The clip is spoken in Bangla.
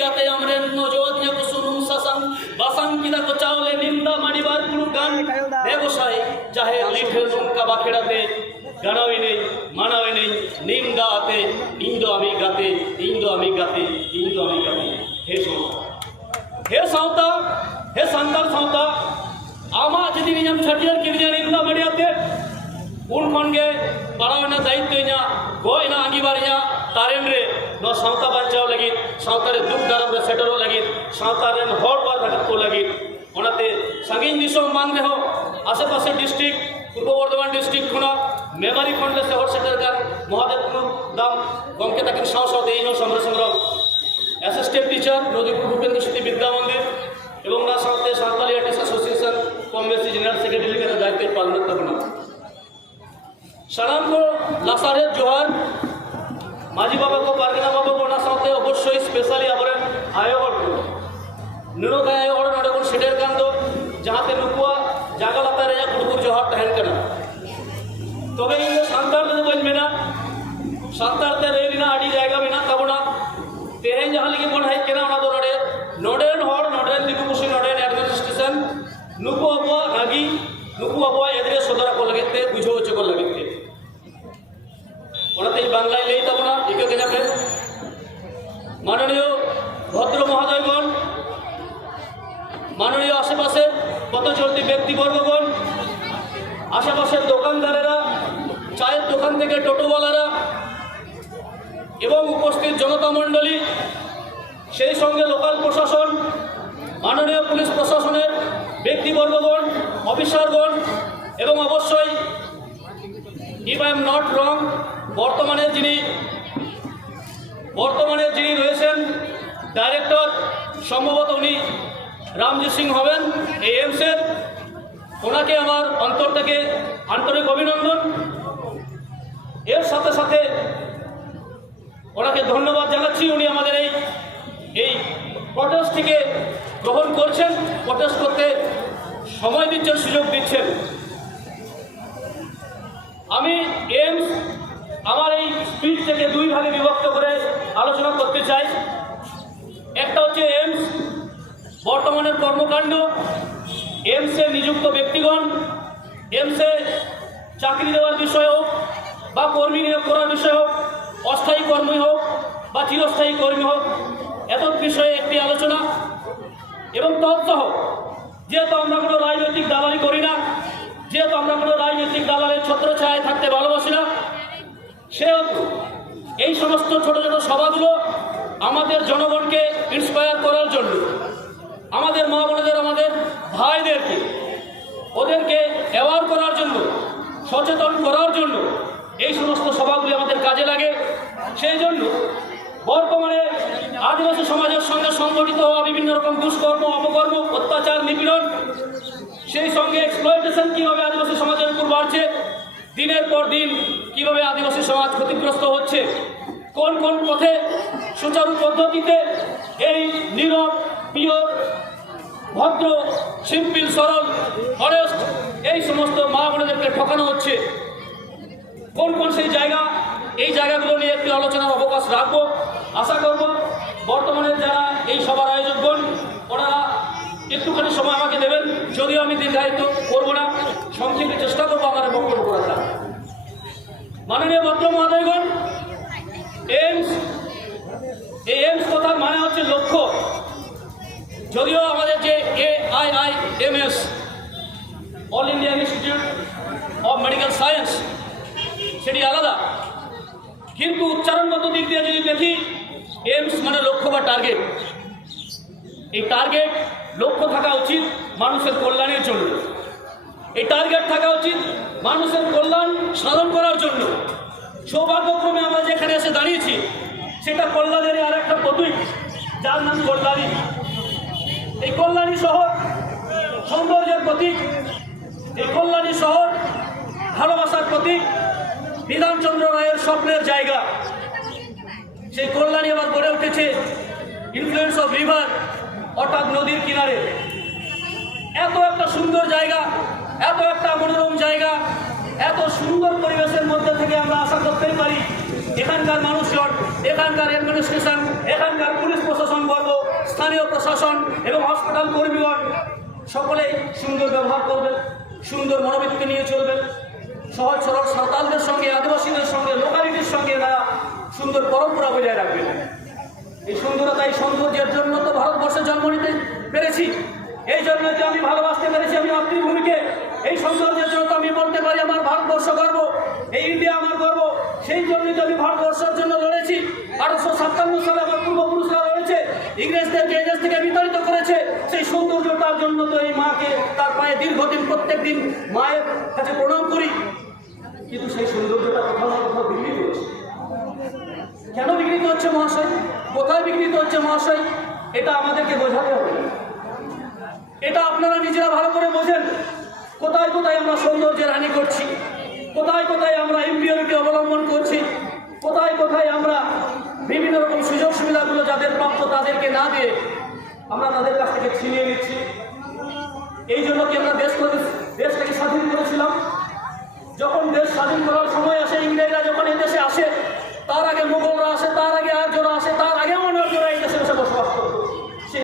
ಸಿಗತೆ ಅಮರೆನ್ ಜೋತ್ನ ಕುಸುನು ಸಸಂ ಬಸಂ ಕಿದಕ ಚಾವಲೆ ನಿಂದ ಮಾಡಿবার কোনো গান। ব্যবসায় চাহে লিখে ঝুমকা বাখেড়াতে গানাওই নেই, মানাওই নেই নিম গাতে ইন্দ আমি গাতে ইন্দ আমি গাতে ইন্দ আমি গাতে। হে সাঁওতা হে সাঁওতা হে সান্তাল সাঁওতা আমা যদি নিজাম ছটিয়ার কি নিজাম ইন্দ বাড়িয়াতে কোন কোন গে পাড়াওনা দায়িত্ব ইনা গয়না আগিবার ইনা তারেন রে, ন সাঁওতা বাঁচাও লাগি সাঁওতারে দুঃখ দারাম সেটারও লাগি সাঁওতারে হর বার থাকতো লাগি ওনাতে সাঙ্গিন দিশম মান রেহ আশেপাশে ডিস্ট্রিক্ট পূর্ব বর্ধমান ডিস্ট্রিক্ট খুনা, মেমারি খন্ডে শহর সেটার গান মহাদেব দাম, গমকে তাকে সাও সাও দেই সংগ্রহ সংগ্রহ অ্যাসিস্ট্যান্ট টিচার নদীপুর ভূপেন্দ্র স্মৃতি বিদ্যা মন্দির, এবং তার সাথে সাঁওতালি আর্টিস্ট অ্যাসোসিয়েশন বেশি জেনারেল সেক্রেটারি के দায়িত্বে পালন করব না সালাম লাসারে জোহার માજી બાબા પાર્કિના બાબા કોના সাথে অবশ্যই স্পেশালি আবার আয়োগ নিরোধ আয়োগ নড়কন সেটের কান দো যাহাতে নুকুয়া জাগালাতা রেজা কুড়কুর জহর টাহেন কানা। তবে ইন্দো সান্তার দে বল মেনা, সান্তার তে রেলিনা আডি জায়গা মেনা তাবনা তেহেন জাহাল কি বল হাই কেনা ওনা দো নড়ে। নডে হর, নড়েন দিকু কুশি নড়েন অ্যাডমিনিস্ট্রেশন নুকু আবুয়া রাগি নুকু আবুয়া এদরে সদরা কো লাগেতে বুঝো হচ্ছে কো। লাগেতে ওনাকে বাংলায় নেই তো আপনার একে যাবে মাননীয় ভদ্র মহোদয়গণ, মাননীয় আশেপাশে কত চলতি ব্যক্তিবর্গগণ, আশেপাশের দোকানদারেরা, চায়ের দোকান থেকে টোটোওয়ালারা, এবং উপস্থিত জনতা মণ্ডলী, সেই সঙ্গে লোকাল প্রশাসন, মাননীয় পুলিশ প্রশাসনের ব্যক্তিবর্গগণ, অফিসারগণ, এবং অবশ্যই if I am not wrong বর্তমানে যিনি বর্তমানে যিনি রয়েছেন ডাইরেক্টর, সম্ভবত উনি রামজি সিং হবেন এই এমসের। ওনাকে আমার অন্তর থেকে আন্তরিক অভিনন্দন। এর সাথে সাথে ওনাকে ধন্যবাদ জানাচ্ছি। উনি আমাদের এই এই প্রটেস্টটিকে গ্রহণ করছেন প্রটেস্ট করতে সময় দিচ্ছেন, সুযোগ দিচ্ছেন। আমি এমস আমার এই স্পিচ থেকে দুই ভাগে বিভক্ত করে আলোচনা করতে চাই। একটা হচ্ছে এমস বর্তমানের কর্মকাণ্ড। এমসে নিযুক্ত ব্যক্তিগণ এমসে চাকরি দেওয়ার বিষয় হোক বা কর্মী নিয়োগ করার বিষয় হোক, অস্থায়ী কর্মী হোক বা চিরস্থায়ী কর্মী হোক এত বিষয়ে একটি আলোচনা। এবং তৎসহ যেহেতু আমরা কোনো রাজনৈতিক দালালি করি না, যেহেতু আমরা কোনো রাজনৈতিক দালালের ছত্রছায়ায় থাকতে ভালোবাসি না সেহেতু এই সমস্ত ছোট ছোট সভাগুলো আমাদের জনগণকে ইন্সপায়ার করার জন্য, আমাদের মা বোনেদের, আমাদের ভাইদেরকে, ওদেরকে অ্যাওয়ার করার জন্য, সচেতন করার জন্য এই সমস্ত সভাগুলি আমাদের কাজে লাগে। সেই জন্য বর্তমানে আদিবাসী সমাজের সঙ্গে সংগঠিত হওয়া বিভিন্ন রকম দুষ্কর্ম, অপকর্ম, অত্যাচার, নিপীড়ন, সেই সঙ্গে এক্সপ্লয়টেশন কীভাবে আদিবাসী সমাজের উপর বাড়ছে, দিনের পর দিন কীভাবে আদিবাসী সমাজ ক্ষতিগ্রস্ত হচ্ছে? কোন কোন পথে সুচারু পদ্ধতিতে এই নীরব, পিওর, ভদ্র, সিম্পল, সরল অনেস্ট এই সমস্ত মা বোনেদেরকে ঠকানো হচ্ছে? কোন কোন সেই জায়গা? এই জায়গাগুলো নিয়ে একটি আলোচনার অবকাশ রাখব। আশা করব বর্তমানে যারা এই সভার আয়োজকগণ, ওনারা একটুখানি সময় আমাকে দেবেন। যদিও আমি দীর্ঘায়িত করব না সংক্ষেপে চেষ্টা করব। মাননীয় ভদ্র মহোদয়গণ, এইমস, এই এইমস কথার মানে হচ্ছে লক্ষ্য। যদিও আমাদের যে A I I M S, All India Institute of Medical Science, সেটি আলাদা। কিন্তু উচ্চারণগত দিক দিয়ে যদি দেখি, এইমস মানে লক্ষ্য বা টার্গেট। এই টার্গেট, লক্ষ্য থাকা উচিত মানুষের কল্যাণের জন্য। এই টার্গেট থাকা উচিত মানুষের কল্যাণ সাধন করার জন্য। সৌভাগ্যক্রমে আমরা যেখানে এসে দাঁড়িয়েছি, সেটা কল্যাণের আর একটা প্রতীক, যার নাম কল্যাণী। এই কল্যাণী শহর সৌন্দর্যের প্রতীক। এই কল্যাণী শহর ভালোবাসার প্রতীক, বিধানচন্দ্র রায়ের স্বপ্নের জায়গা। সেই কল্যাণী আবার গড়ে উঠেছে ইনফ্লুয়েন্স অফ রিভার অর্থাৎ নদীর কিনারে। এত সুন্দর পরিবেশের মধ্যে থেকে আমরা আশা করতেই পারি, এখানকার মানুষজন, এখানকার অ্যাডমিনিস্ট্রেশন এখানকার পুলিশ প্রশাসন বর্গ, স্থানীয় প্রশাসন এবং হসপিটাল কর্মীগণ সকলেই সুন্দর ব্যবহার করবেন, সুন্দর মনোবৃত্তি নিয়ে চলবেন। সহজ সরল সাঁওতালদের সঙ্গে, আদিবাসীদের সঙ্গে লোকালিটির সঙ্গে এরা সুন্দর পরম্পরা বজায় রাখবেন। এই সুন্দরতা, এই সৌন্দর্যের জন্য তো ভারতবর্ষে জন্ম নিতে পেরেছি। এই জন্য যে আমি ভালোবাসতে পেরেছি, আমি মাতৃভূমিকে এই সৌন্দর্যের জন্য তো আমি বলতে পারি আমার ভারতবর্ষ গর্ব, এই ইন্ডিয়া আমার গর্ব। সেই জন্যই তো আমি ভারতবর্ষের জন্য লড়েছি। আঠারোশো সাতান্ন সালে আমার পূর্বপুরুষরা লড়েছে, ইংরেজদেরকে এই দেশ থেকে বিতাড়িত করেছে। সেই সৌন্দর্যতার জন্য তো এই মাকে তার পায়ে দীর্ঘদিন প্রত্যেক দিন মায়ের কাছে প্রণাম করি। কিন্তু সেই সৌন্দর্যটা কোথাও না কোথাও বিঘ্নিত হচ্ছে। কেন বিঘ্নিত হচ্ছে মহাশয়? কোথায় বিঘ্নিত হচ্ছে মহাশয়? এটা আমাদেরকে বোঝাতে হবে। এটা আপনারা নিজেরা ভালো করে বোঝেন। কোথায় কোথায় আমরা সৌন্দর্যের হানি করছি? কোথায় কোথায় আমরা ইম্পিওরিটি অবলম্বন করছি? কোথায় কোথায় আমরা বিভিন্ন রকম সুযোগ সুবিধাগুলো যাদের প্রাপ্ত তাদেরকে না দিয়ে আমরা তাদের কাছ থেকে ছিনিয়ে নিচ্ছি। এই জন্য কি আমরা দেশ দেশটাকে স্বাধীন করেছিলাম? যখন দেশ স্বাধীন করার সময় আসে, ইংরেজরা যখন এই দেশে আসে, তার আগে মুঘলরা